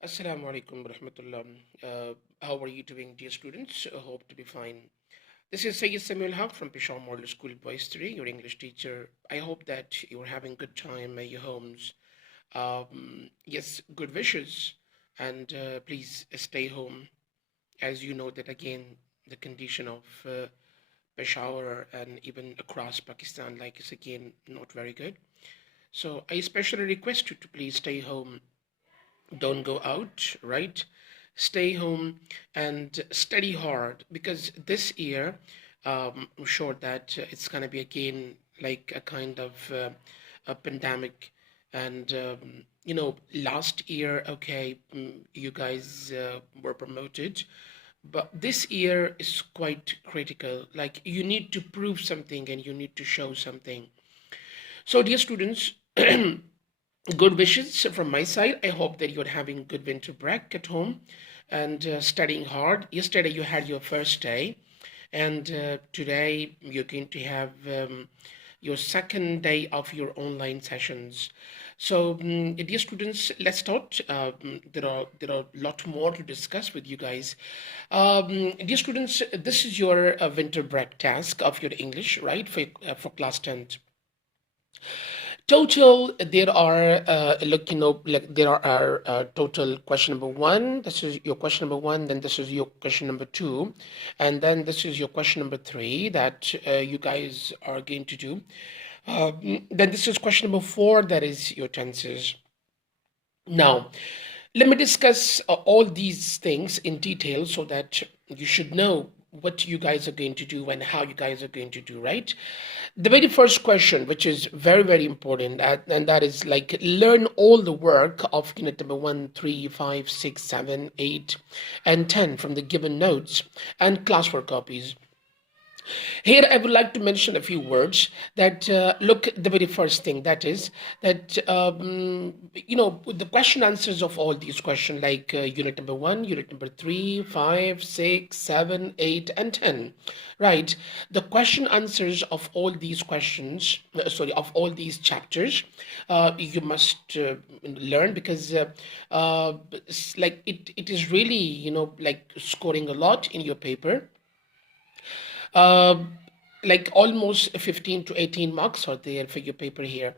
Assalamu alaikum warahmatullah. How are you doing, dear students? Hope to be fine. This is Sayyid Samuel Haq from Peshawar Model School Boys 3, your English teacher. I hope that you're having good time at your homes. Yes, good wishes, and please stay home. As you know that again, the condition of Peshawar and even across Pakistan, like is again not very good. So I especially request you to please stay home, don't go out, right? Stay home and study hard because this year, I'm sure that it's going to be again like a kind of a pandemic. And, last year, okay, you guys were promoted, but this year is quite critical. Like, you need to prove something and you need to show something. So, dear students, good wishes from my side. I hope that you're having good winter break at home and studying hard. Yesterday you had your first day, and today you're going to have your second day of your online sessions. So, dear students, let's start. There are a lot more to discuss with you guys. Dear students, this is your winter break task of your English, right? For class 10th. Total, there are, like there are total question number one. This is your question number one. Then this is your question number two, and then this is your question number three that you guys are going to do. Then this is question number four. That is your tenses. Now, let me discuss all these things in detail so that you should know what you guys are going to do and how you guys are going to do, right? The very first question, which is very, very important, and that is like learn all the work of unit number 1, 3, 5, 6, 7, 8, and 10 from the given notes and classwork copies. Here, I would like to mention a few words that look the very first thing that is that the question answers of all these questions like unit number one, unit number three, five, six, seven, 8, and 10, right? The question answers of all these questions, of all these chapters, you must learn because like it is really like scoring a lot in your paper, uh, like almost 15 to 18 marks are there for your paper here.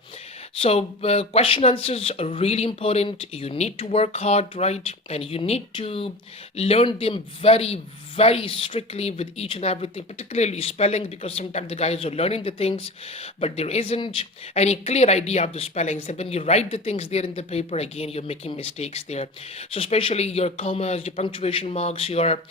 So question answers are really important. You need to work hard, right? And you need to learn them very, very strictly with each and everything, particularly spelling, because sometimes the guys are learning the things, but there isn't any clear idea of the spellings. And when you write the things there in the paper, again, you're making mistakes there. So especially your commas, your punctuation marks, your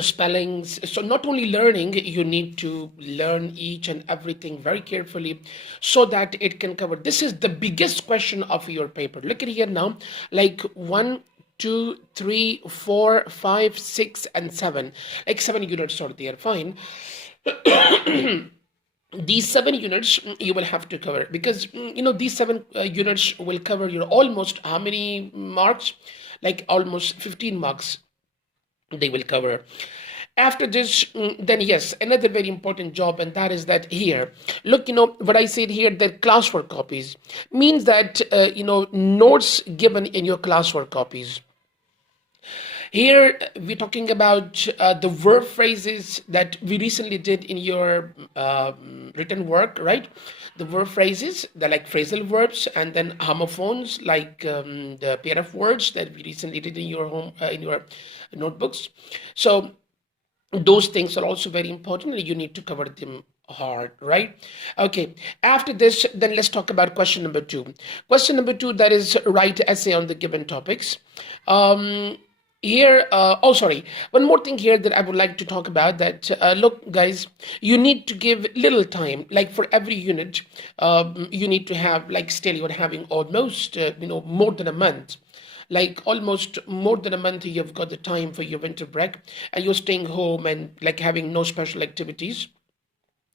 spellings. So not only learning, you need to learn each and everything very carefully so that it can cover. This is the biggest question of your paper. Look at here now, like 1, 2, 3, 4, 5, 6, and 7, like 7 units are there, fine. These 7 units you will have to cover because these 7 units will cover your almost how many marks, like almost 15 marks they will cover. After this, then yes, another very important job, and that is that here, look, what I said here, that classwork copies means that notes given in your classwork copies. Here we're talking about the verb phrases that we recently did in your written work, right? The verb phrases, the like phrasal verbs, and then homophones, like the pair of words that we recently did in your in your notebooks. So those things are also very important, and you need to cover them hard, right? Okay, after this, then let's talk about question number two. Question number two, that is write essay on the given topics. Here, oh sorry, one more thing here that I would like to talk about, that look guys, you need to give little time, like for every unit. You need to have, like still you're having almost more than a month, like almost more than a month you've got the time for your winter break, and you're staying home and like having no special activities.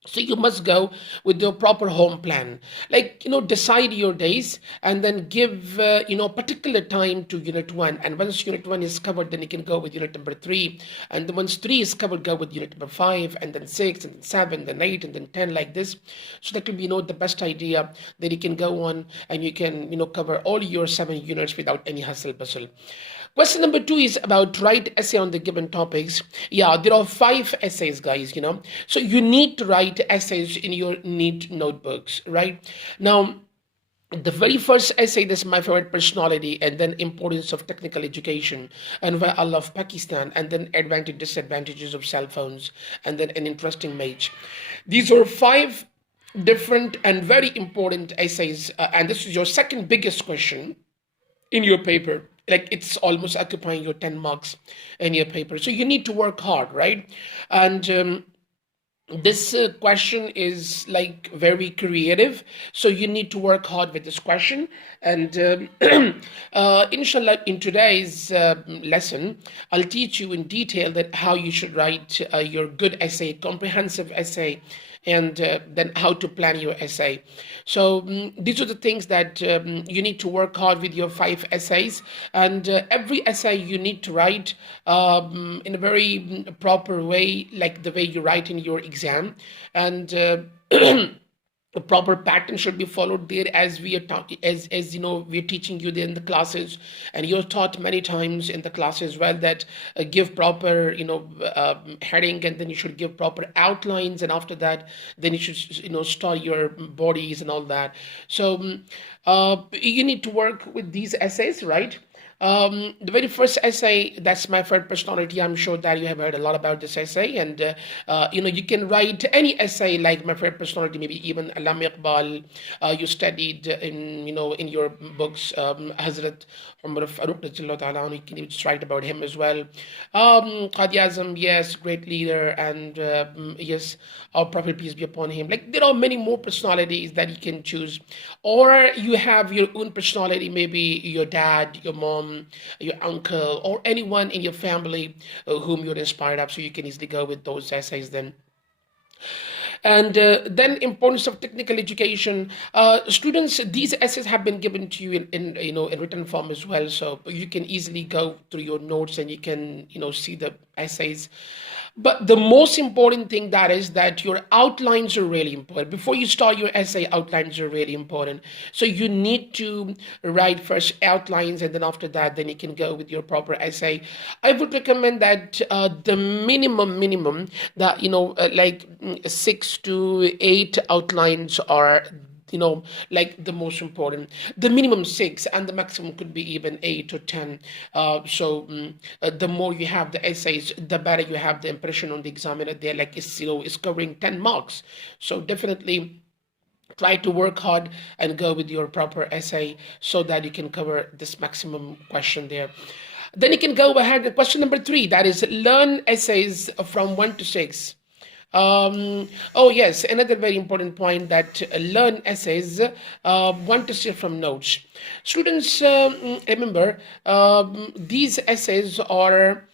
So you must go with your proper home plan. Like, decide your days and then give, particular time to unit one. And once unit one is covered, then you can go with unit number three. And then once three is covered, go with unit number five, and then six, and then seven, then eight, and then 10, like this. So that will be, the best idea that you can go on and you can, cover all your 7 units without any hustle bustle. Question number two is about write essay on the given topics. Yeah, there are 5 essays, guys. So you need to write essays in your neat notebooks, right? Now, the very first essay, this is my favorite personality, and then importance of technical education, and why I love Pakistan, and then advantage disadvantages of cell phones, and then an interesting match. These are 5 different and very important essays, and this is your second biggest question in your paper. Like, it's almost occupying your 10 marks in your paper, so you need to work hard, right? And this question is like very creative, so you need to work hard with this question. And inshallah, in today's lesson, I'll teach you in detail that how you should write your good essay, comprehensive essay, and then how to plan your essay. So these are the things that you need to work hard with your 5 essays, and every essay you need to write in a very proper way, like the way you write in your exam. And a proper pattern should be followed there, as we are talking, as we're teaching you there in the classes, and you're taught many times in the class as well, that give proper heading, and then you should give proper outlines, and after that then you should start your bodies and all that. So you need to work with these essays, right? The very first essay, that's my third personality. I'm sure that you have heard a lot about this essay, and you can write any essay like my third personality, maybe even Alam Iqbal. You studied in your books, Hazrat Umar Farooq Radiallahu Ta'ala anhu, you can even write about him as well. Qadi Azam, yes, great leader, and yes, our Prophet, peace be upon him. Like, there are many more personalities that you can choose, or you have your own personality, maybe your dad, your mom, your uncle, or anyone in your family whom you're inspired of. So you can easily go with those essays then. And then importance of technical education. Students, these essays have been given to you in written form as well, so you can easily go through your notes and you can see the essays. But the most important thing, that is that your outlines are really important. Before you start your essay, outlines are really important. So you need to write first outlines, and then after that, then you can go with your proper essay. I would recommend that the minimum that like 6 to 8 outlines are like the most important. The minimum 6, and the maximum could be even 8 or 10. The more you have the essays, the better you have the impression on the examiner there, like it's covering 10 marks. So definitely try to work hard and go with your proper essay, so that you can cover this maximum question there. Then you can go ahead with question number 3, that is learn essays from 1 to 6. Oh yes, another very important point, that learn essays 1 to 6 from notes. Students, remember, these essays are